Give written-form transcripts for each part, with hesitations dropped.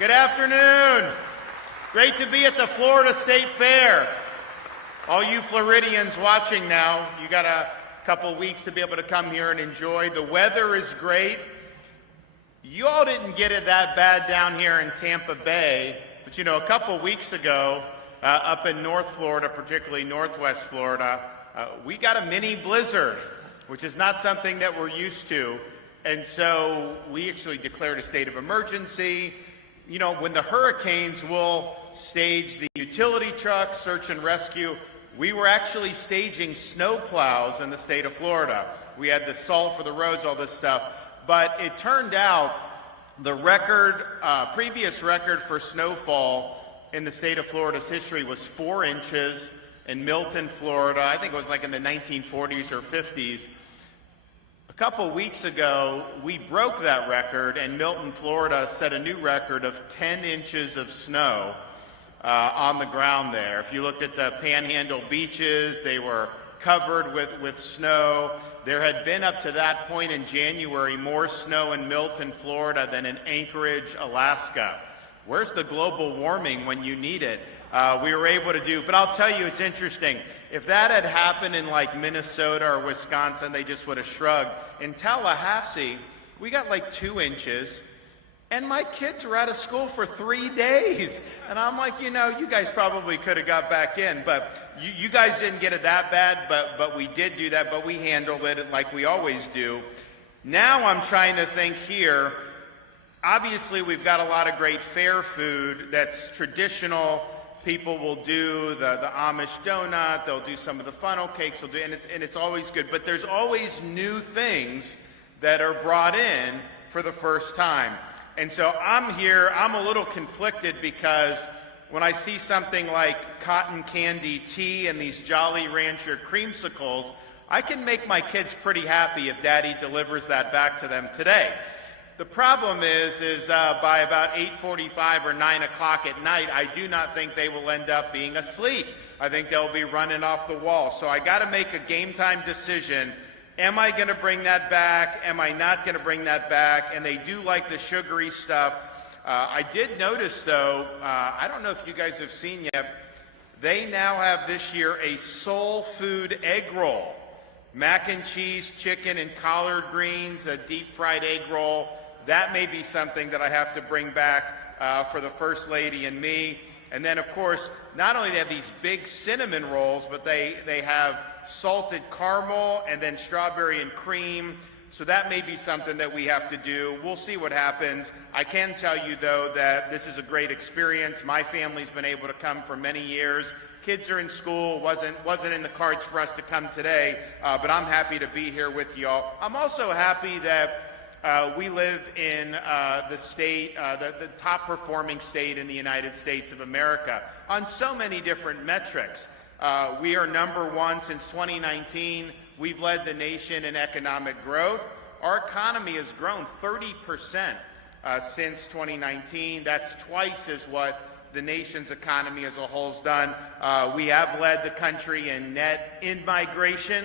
Good afternoon. Great to be at the Florida State Fair. All you Floridians watching now, you got a couple weeks to be able to come here and enjoy. The weather is great. You all didn't get it that bad down here in Tampa Bay, but you know, a couple weeks ago, up in North Florida, particularly Northwest Florida, we got a mini blizzard, which is not something that we're used to. And so we actually declared a state of emergency. You know, when the hurricanes will stage the utility trucks, search and rescue, we were actually staging snow plows in the state of Florida. We had the salt for the roads, all this stuff. But it turned out the record, previous record for snowfall in the state of Florida's history was 4 inches in Milton, Florida. I think it was like in the 1940s or 50s. A couple weeks ago, we broke that record, and Milton, Florida set a new record of 10 inches of snow on the ground there. If you looked at the Panhandle beaches, they were covered with snow. There had been up to that point in January more snow in Milton, Florida than in Anchorage, Alaska. Where's the global warming when you need it? We were able to do, but I'll tell you, it's interesting. If that had happened in like Minnesota or Wisconsin, they just would have shrugged. In Tallahassee, we got like 2 inches, and my kids were out of school for 3 days. And I'm like, you know, you guys probably could have got back in, but you guys didn't get it that bad, but we did do that, but we handled it like we always do. Now I'm trying to think here. Obviously, we've got a lot of great fair food that's traditional. People will do the Amish donut, they'll do some of the funnel cakes, and it's always good. But there's always new things that are brought in for the first time. And so I'm here, I'm a little conflicted because when I see something like cotton candy tea and these Jolly Rancher creamsicles, I can make my kids pretty happy if Daddy delivers that back to them today. The problem is by about 8:45 or 9 o'clock at night, I do not think they will end up being asleep. I think they'll be running off the wall. So I got to make a game time decision. Am I going to bring that back? Am I not going to bring that back? And they do like the sugary stuff. I did notice, though, I don't know if you guys have seen yet, they now have this year a soul food egg roll. Mac and cheese, chicken, and collard greens, a deep fried egg roll. That may be something that I have to bring back for the First Lady and me. And then, of course, not only do they have these big cinnamon rolls, but they have salted caramel and then strawberry and cream. So that may be something that we have to do. We'll see what happens. I can tell you, though, that this is a great experience. My family's been able to come for many years. Kids are in school. Wasn't in the cards for us to come today, but I'm happy to be here with y'all. I'm also happy that we live in the state, the top performing state in the United States of America on so many different metrics. We are #1 since 2019. We've led the nation in economic growth. Our economy has grown 30% since 2019. That's twice as what the nation's economy as a whole has done. We have led the country in net in-migration,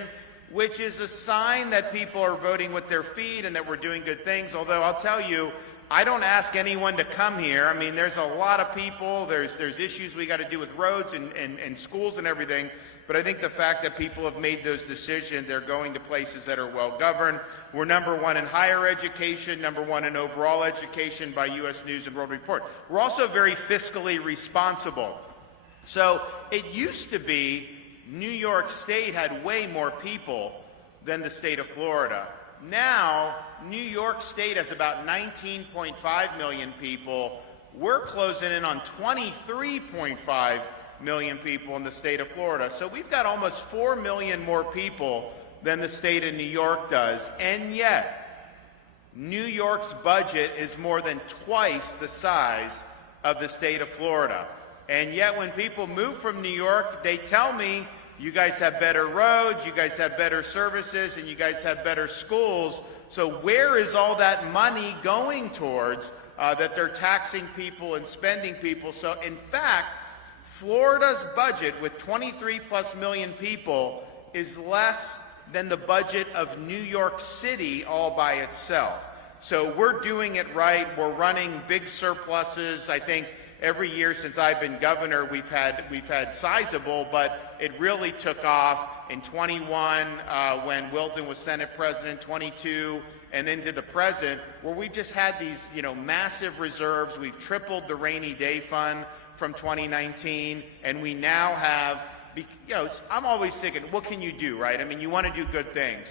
which is a sign that people are voting with their feet and that we're doing good things. Although I'll tell you, I don't ask anyone to come here. I mean, there's a lot of people. There's issues we got to do with roads and schools and everything. But I think the fact that people have made those decisions, they're going to places that are well governed. We're #1 in higher education, #1 in overall education by U.S. News and World Report. We're also very fiscally responsible. So it used to be New York State had way more people than the state of Florida. Now, New York State has about 19.5 million people. We're closing in on 23.5 million people in the state of Florida. So we've got almost 4 million more people than the state of New York does. And yet, New York's budget is more than twice the size of the state of Florida. And yet when people move from New York, they tell me, you guys have better roads, you guys have better services, and you guys have better schools. So where is all that money going towards that they're taxing people and spending people? So in fact, Florida's budget with 23+ million people is less than the budget of New York City all by itself. So we're doing it right. We're running big surpluses. I think every year since I've been governor, we've had sizable, but it really took off in 21 when Wilton was Senate President, 22, and into the present, where we just had these, massive reserves. We've tripled the rainy day fund from 2019, and we now have, I'm always thinking, what can you do, right? I mean, you want to do good things.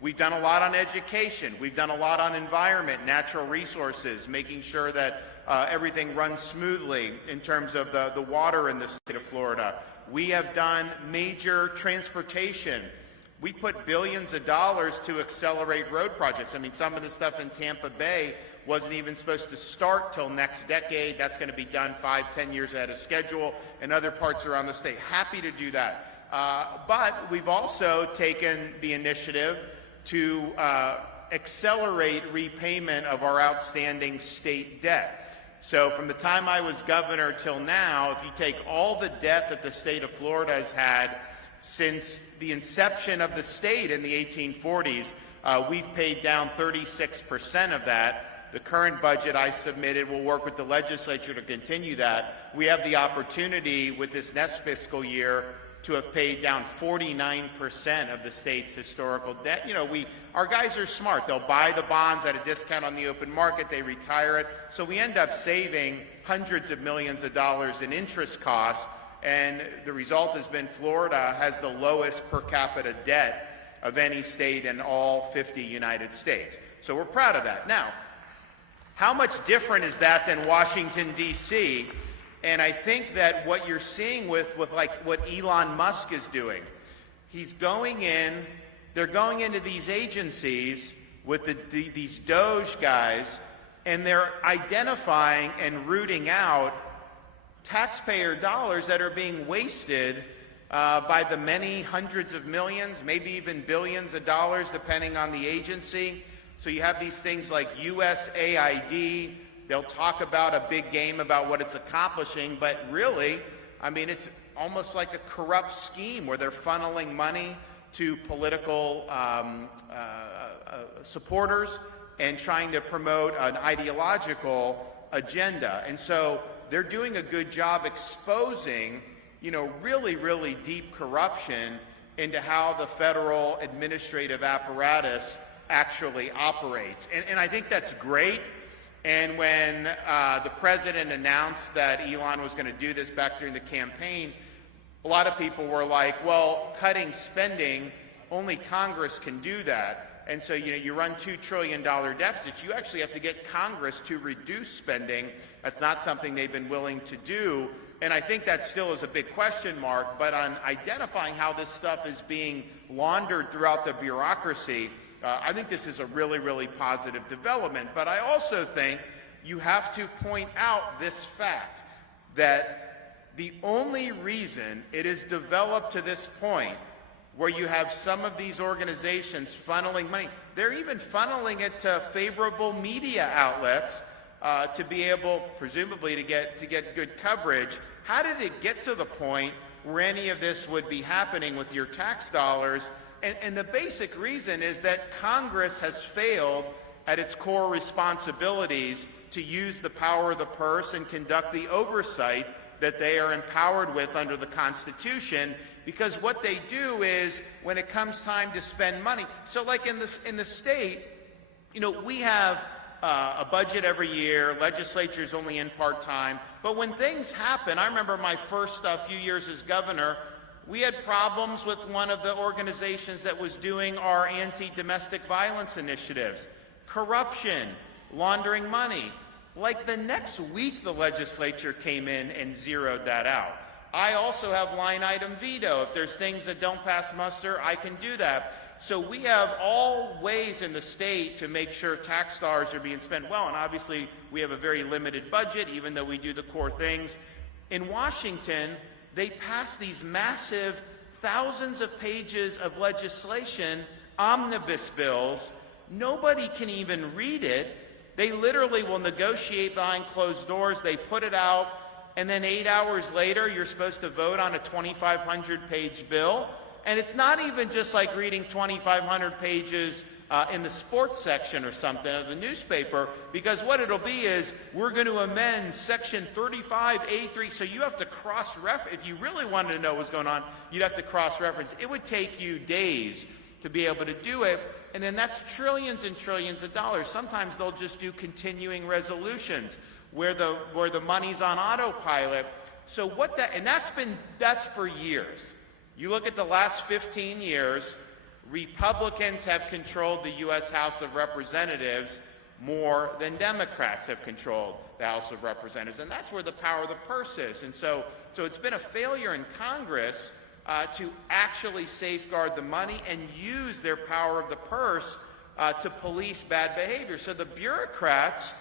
We've done a lot on education. We've done a lot on environment, natural resources, making sure that everything runs smoothly in terms of the water in the state of Florida. We have done major transportation. We put billions of dollars to accelerate road projects. I mean, some of the stuff in Tampa Bay wasn't even supposed to start till next decade. That's going to be done 5-10 years ahead of schedule, and other parts around the state. Happy to do that. But we've also taken the initiative to accelerate repayment of our outstanding state debt. So from the time I was governor till now, if you take all the debt that the state of Florida has had since the inception of the state in the 1840s, we've paid down 36% of that. The current budget I submitted will work with the legislature to continue that. We have the opportunity with this next fiscal year to have paid down 49% of the state's historical debt. Our guys are smart. They'll buy the bonds at a discount on the open market, they retire it. So we end up saving hundreds of millions of dollars in interest costs, and the result has been Florida has the lowest per capita debt of any state in all 50 United States. So we're proud of that. Now, how much different is that than Washington, D.C.? And I think that what you're seeing with like what Elon Musk is doing, they're going into these agencies with these Doge guys, and they're identifying and rooting out taxpayer dollars that are being wasted by the many hundreds of millions, maybe even billions of dollars, depending on the agency. So you have these things like USAID. They'll talk about a big game about what it's accomplishing, but really, I mean, it's almost like a corrupt scheme where they're funneling money to political supporters and trying to promote an ideological agenda. And so they're doing a good job exposing, really, really deep corruption into how the federal administrative apparatus actually operates. And I think that's great. And when the president announced that Elon was going to do this back during the campaign, a lot of people were like, well, cutting spending, only Congress can do that. And so, you run $2 trillion deficits. You actually have to get Congress to reduce spending. That's not something they've been willing to do. And I think that still is a big question mark. But on identifying how this stuff is being laundered throughout the bureaucracy, I think this is a really, really positive development. But I also think you have to point out this fact that the only reason it is developed to this point where you have some of these organizations funneling money, they're even funneling it to favorable media outlets to be able, presumably, to get good coverage. How did it get to the point where any of this would be happening with your tax dollars? And the basic reason is that Congress has failed at its core responsibilities to use the power of the purse and conduct the oversight that they are empowered with under the Constitution, because what they do is, when it comes time to spend money, so like in the state, we have a budget every year, legislature's only in part-time, but when things happen, I remember my first few years as governor, we had problems with one of the organizations that was doing our anti-domestic violence initiatives. Corruption, laundering money. Like the next week, the legislature came in and zeroed that out. I also have line item veto. If there's things that don't pass muster, I can do that. So we have all ways in the state to make sure tax dollars are being spent well, and obviously we have a very limited budget, even though we do the core things. In Washington, they pass these massive thousands of pages of legislation, omnibus bills. Nobody can even read it. They literally will negotiate behind closed doors. They put it out, and then 8 hours later, you're supposed to vote on a 2,500-page bill. And it's not even just like reading 2,500 pages in the sports section or something of the newspaper, because what it'll be is we're going to amend Section 35A3. So you have to cross-reference. If you really wanted to know what's going on, you'd have to cross-reference. It would take you days to be able to do it, and then that's trillions and trillions of dollars. Sometimes they'll just do continuing resolutions where the money's on autopilot. So what that, and that's for years. You look at the last 15 years, Republicans have controlled the U.S. House of Representatives more than Democrats have controlled the House of Representatives, and that's where the power of the purse is. And so it's been a failure in Congress to actually safeguard the money and use their power of the purse to police bad behavior. So the bureaucrats,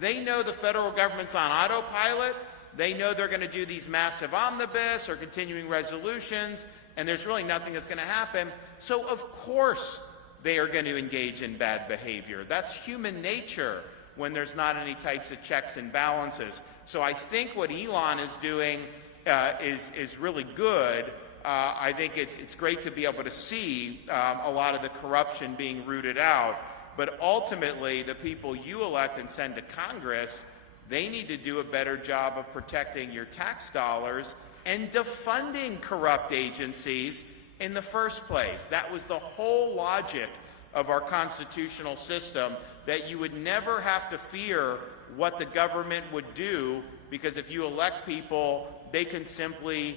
they know the federal government's on autopilot. They know they're going to do these massive omnibus or continuing resolutions, and there's really nothing that's going to happen. So of course they are going to engage in bad behavior. That's human nature when there's not any types of checks and balances. So I think what Elon is doing is really good. I think it's great to be able to see a lot of the corruption being rooted out. But ultimately, the people you elect and send to Congress, they need to do a better job of protecting your tax dollars and defunding corrupt agencies in the first place. That was the whole logic of our constitutional system, that you would never have to fear what the government would do, because if you elect people, they can simply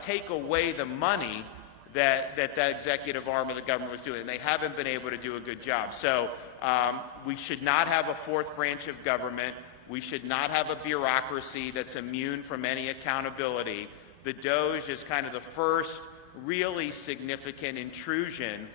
take away the money that executive arm of the government was doing, and they haven't been able to do a good job. So we should not have a fourth branch of government. We should not have a bureaucracy that's immune from any accountability. The DOJ is kind of the first really significant intrusion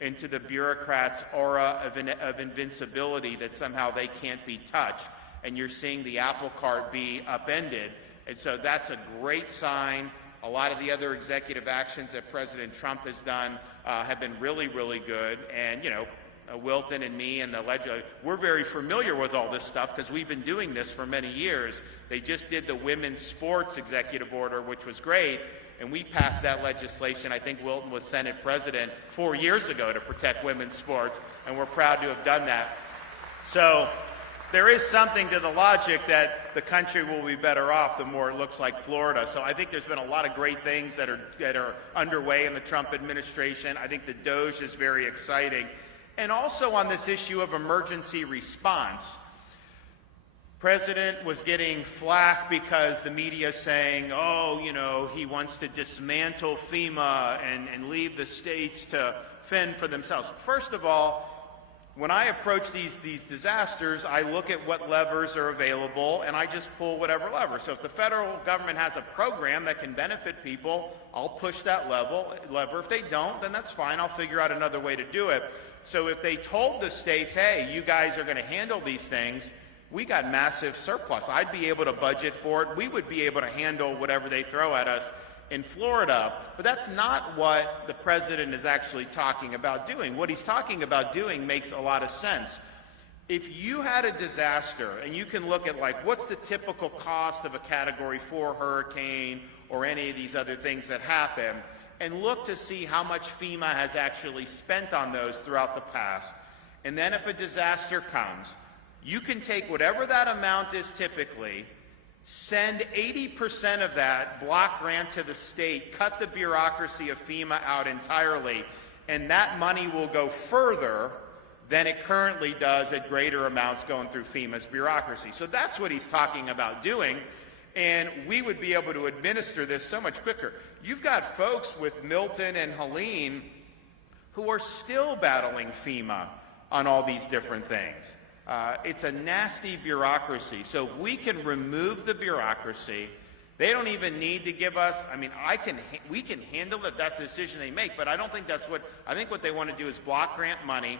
into the bureaucrats' aura of invincibility, that somehow they can't be touched. And you're seeing the apple cart be upended. And so that's a great sign. A lot of the other executive actions that President Trump has done have been really, really good. And, you know, Wilton and me and the legislature, we're very familiar with all this stuff because we've been doing this for many years. They just did the women's sports executive order, which was great, and we passed that legislation. I think Wilton was Senate president 4 years ago to protect women's sports, and we're proud to have done that. So there is something to the logic that the country will be better off the more it looks like Florida. So I think there's been a lot of great things that are underway in the Trump administration. I think the DOJ is very exciting. And also on this issue of emergency response, President was getting flack because the media is saying, oh, you know, he wants to dismantle FEMA and leave the states to fend for themselves. First of all, when I approach these disasters, I look at what levers are available, and I just pull whatever lever. So if the federal government has a program that can benefit people, I'll push that lever. If they don't, then that's fine. I'll figure out another way to do it. So if they told the states, hey, you guys are going to handle these things, we got massive surplus. I'd be able to budget for it. We would be able to handle whatever they throw at us in Florida. But that's not what the president is actually talking about doing. What he's talking about doing makes a lot of sense. If you had a disaster, and you can look at, like, what's the typical cost of a Category 4 hurricane or any of these other things that happen, and look to see how much FEMA has actually spent on those throughout the past. And then if a disaster comes, you can take whatever that amount is typically, send 80% of that block grant to the state, cut the bureaucracy of FEMA out entirely, and that money will go further than it currently does at greater amounts going through FEMA's bureaucracy. So that's what he's talking about doing, and we would be able to administer this so much quicker. You've got folks with Milton and Helene who are still battling FEMA on all these different things. It's a nasty bureaucracy. So if we can remove the bureaucracy, they don't even need to give us, I mean, we can handle it. That's the decision they make, but I don't think that's I think what they want to do is block grant money.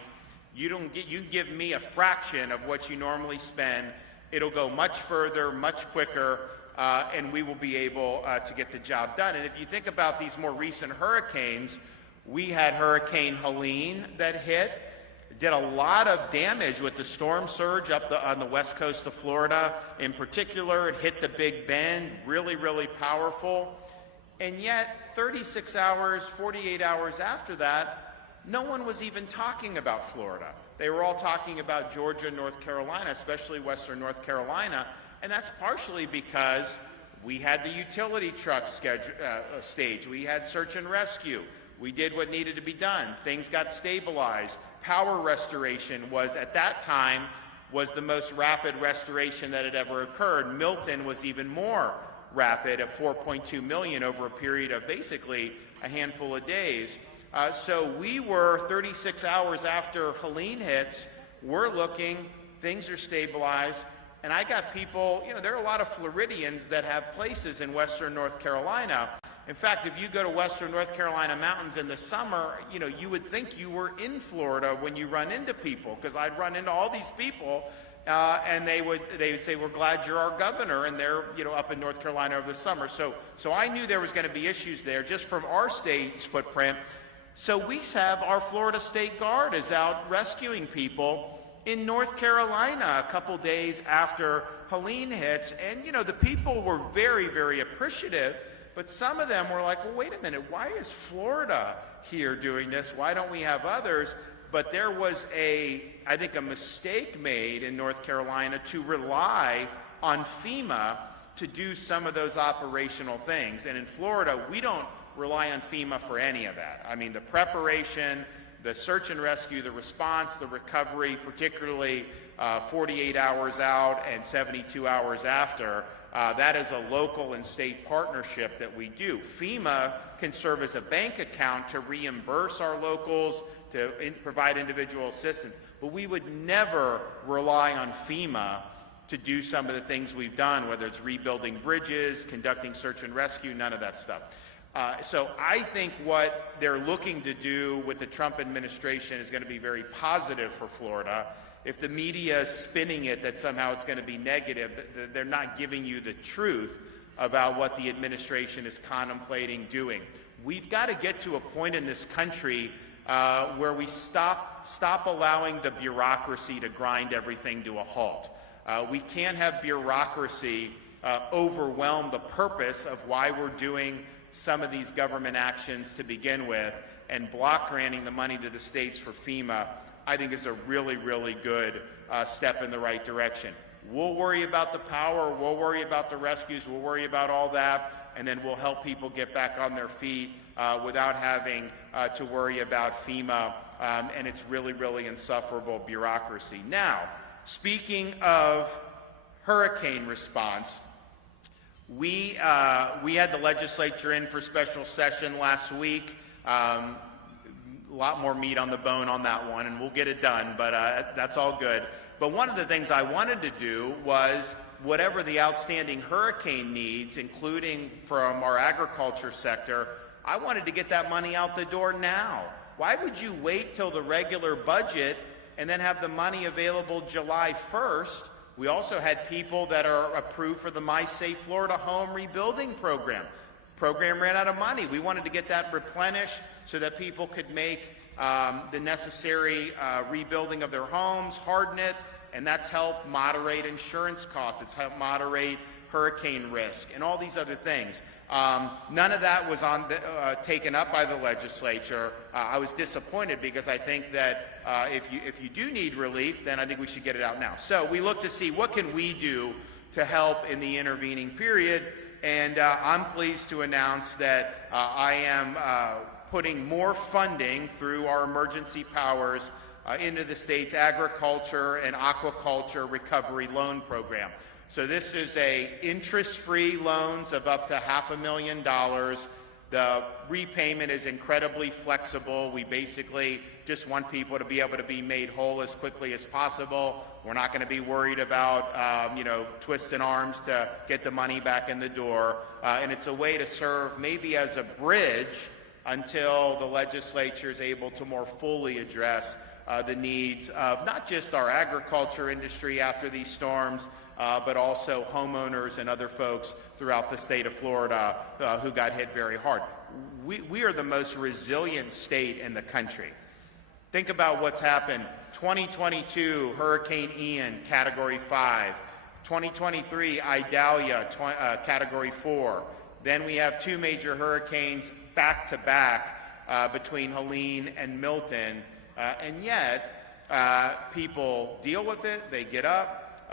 You give me a fraction of what you normally spend. It'll go much further, much quicker, and we will be able to get the job done. And if you think about these more recent hurricanes, we had Hurricane Helene that hit. Did a lot of damage with the storm surge on the west coast of Florida. In particular, it hit the Big Bend, really, really powerful. And yet, 36 hours, 48 hours after that, no one was even talking about Florida. They were all talking about Georgia, North Carolina, especially Western North Carolina, and that's partially because we had the utility truck stage. We had search and rescue. We did what needed to be done. Things got stabilized. Power restoration was, at that time, was the most rapid restoration that had ever occurred. Milton was even more rapid at 4.2 million over a period of basically a handful of days. So we were 36 hours after Helene hits, we're looking, things are stabilized, and I got people, there are a lot of Floridians that have places in Western North Carolina. In fact, if you go to Western North Carolina mountains in the summer, you would think you were in Florida when you run into people, because I'd run into all these people, and they would say, "We're glad you're our governor," and they're up in North Carolina over the summer. So I knew there was going to be issues there just from our state's footprint. So we have our Florida State Guard is out rescuing people in North Carolina a couple days after Helene hits, and the people were very, very appreciative. But some of them were like, well, wait a minute, why is Florida here doing this? Why don't we have others? But there was I think a mistake made in North Carolina to rely on FEMA to do some of those operational things. And in Florida, we don't rely on FEMA for any of that. I mean, the preparation, the search and rescue, the response, the recovery, particularly 48 hours out and 72 hours after, that is a local and state partnership that we do. FEMA can serve as a bank account to reimburse our locals, to provide individual assistance, but we would never rely on FEMA to do some of the things we've done, whether it's rebuilding bridges, conducting search and rescue, none of that stuff. So I think what they're looking to do with the Trump administration is going to be very positive for Florida. If the media is spinning it that somehow it's going to be negative, they're not giving you the truth about what the administration is contemplating doing. We've got to get to a point in this country where we stop allowing the bureaucracy to grind everything to a halt. We can't have bureaucracy overwhelm the purpose of why we're doing some of these government actions to begin with, and block granting the money to the states for FEMA, I think is a really, really good step in the right direction. We'll worry about the power, we'll worry about the rescues, we'll worry about all that, and then we'll help people get back on their feet without having to worry about FEMA and its really, really insufferable bureaucracy. Now, speaking of hurricane response, we had the legislature in for special session last week. A lot more meat on the bone on that one, and we'll get it done, but that's all good. But one of the things I wanted to do was whatever the outstanding hurricane needs, including from our agriculture sector, I wanted to get that money out the door now. Why would you wait till the regular budget and then have the money available July 1st? We also had people that are approved for the My Safe Florida Home Rebuilding Program. Program ran out of money. We wanted to get that replenished so that people could make the necessary rebuilding of their homes, harden it, and that's helped moderate insurance costs. It's helped moderate hurricane risk and all these other things. None of that was taken up by the legislature. I was disappointed because I think that if you do need relief, then I think we should get it out now. So we look to see what can we do to help in the intervening period, and I'm pleased to announce that I am putting more funding through our emergency powers into the state's agriculture and aquaculture recovery loan program. So this is interest-free loans of up to $500,000. The repayment is incredibly flexible. We basically just want people to be able to be made whole as quickly as possible. We're not going to be worried about, twisting arms to get the money back in the door. And it's a way to serve maybe as a bridge until the legislature is able to more fully address the needs of not just our agriculture industry after these storms, but also homeowners and other folks throughout the state of Florida who got hit very hard. We are the most resilient state in the country. Think about what's happened. 2022, Hurricane Ian, Category 5. 2023, Idalia, Category 4. Then we have two major hurricanes back to back between Helene and Milton, and yet people deal with it, they get up,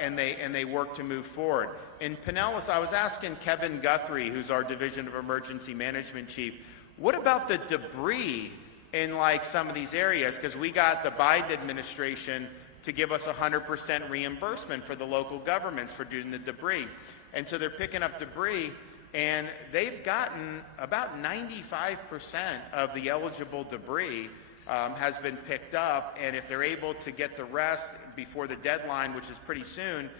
and they work to move forward. In Pinellas, I was asking Kevin Guthrie, who's our Division of Emergency Management Chief, what about the debris in like some of these areas? Because we got the Biden administration to give us 100% reimbursement for the local governments for doing the debris. And so they're picking up debris, and they've gotten about 95% of the eligible debris has been picked up, and if they're able to get the rest before the deadline, which is pretty soon,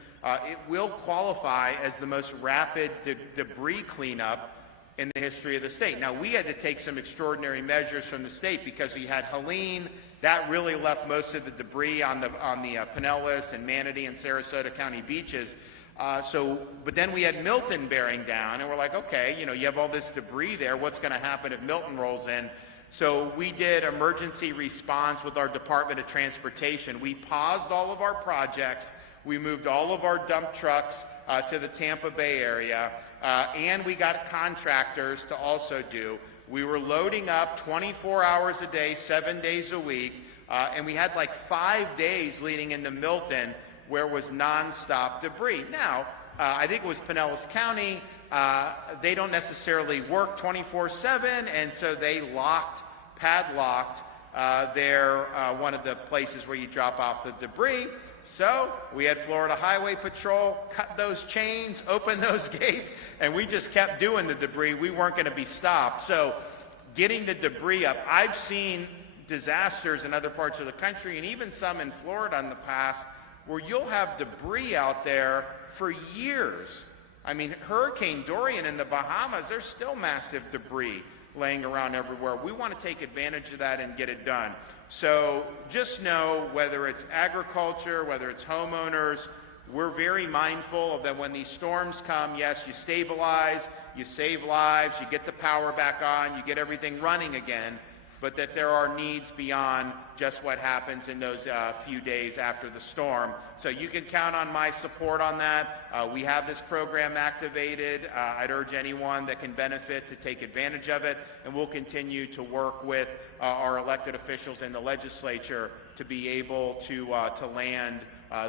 it will qualify as the most rapid debris cleanup in the history of the state. Now, we had to take some extraordinary measures from the state because we had Helene. That really left most of the debris on the Pinellas and Manatee and Sarasota County beaches. But then we had Milton bearing down, and we're like, okay, you know, you have all this debris there. What's going to happen if Milton rolls in? So we did emergency response with our Department of Transportation. We paused all of our projects. We moved all of our dump trucks to the Tampa Bay area, and we got contractors to also do. We were loading up 24 hours a day, 7 days a week, and we had like 5 days leading into Milton where it was nonstop debris. Now, I think it was Pinellas County. They don't necessarily work 24/7, and so they padlocked one of the places where you drop off the debris. So we had Florida Highway Patrol cut those chains, open those gates, and we just kept doing the debris. We weren't going to be stopped. So getting the debris up, I've seen disasters in other parts of the country, and even some in Florida in the past, where you'll have debris out there for years. I mean, Hurricane Dorian in the Bahamas, there's still massive debris laying around everywhere. We want to take advantage of that and get it done. So just know, whether it's agriculture, whether it's homeowners, we're very mindful of that when these storms come. Yes, you stabilize, you save lives, you get the power back on, you get everything running again, but that there are needs beyond just what happens in those few days after the storm. So you can count on my support on that. We have this program activated. I'd urge anyone that can benefit to take advantage of it, and we'll continue to work with our elected officials in the legislature to be able to land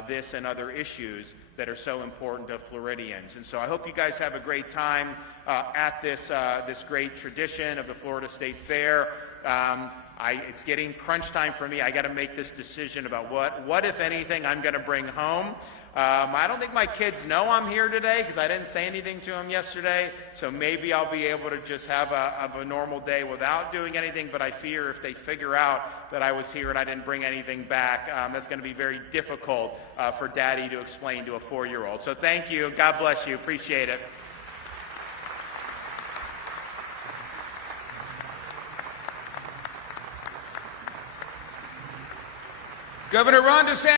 this and other issues that are so important to Floridians. And so I hope you guys have a great time at this great tradition of the Florida State Fair. It's getting crunch time for me. I got to make this decision about what if anything, I'm going to bring home. I don't think my kids know I'm here today because I didn't say anything to them yesterday. So maybe I'll be able to just have a normal day without doing anything. But I fear if they figure out that I was here and I didn't bring anything back, that's going to be very difficult for Daddy to explain to a 4-year-old. So thank you. God bless you. Appreciate it. Governor Ron DeSantis.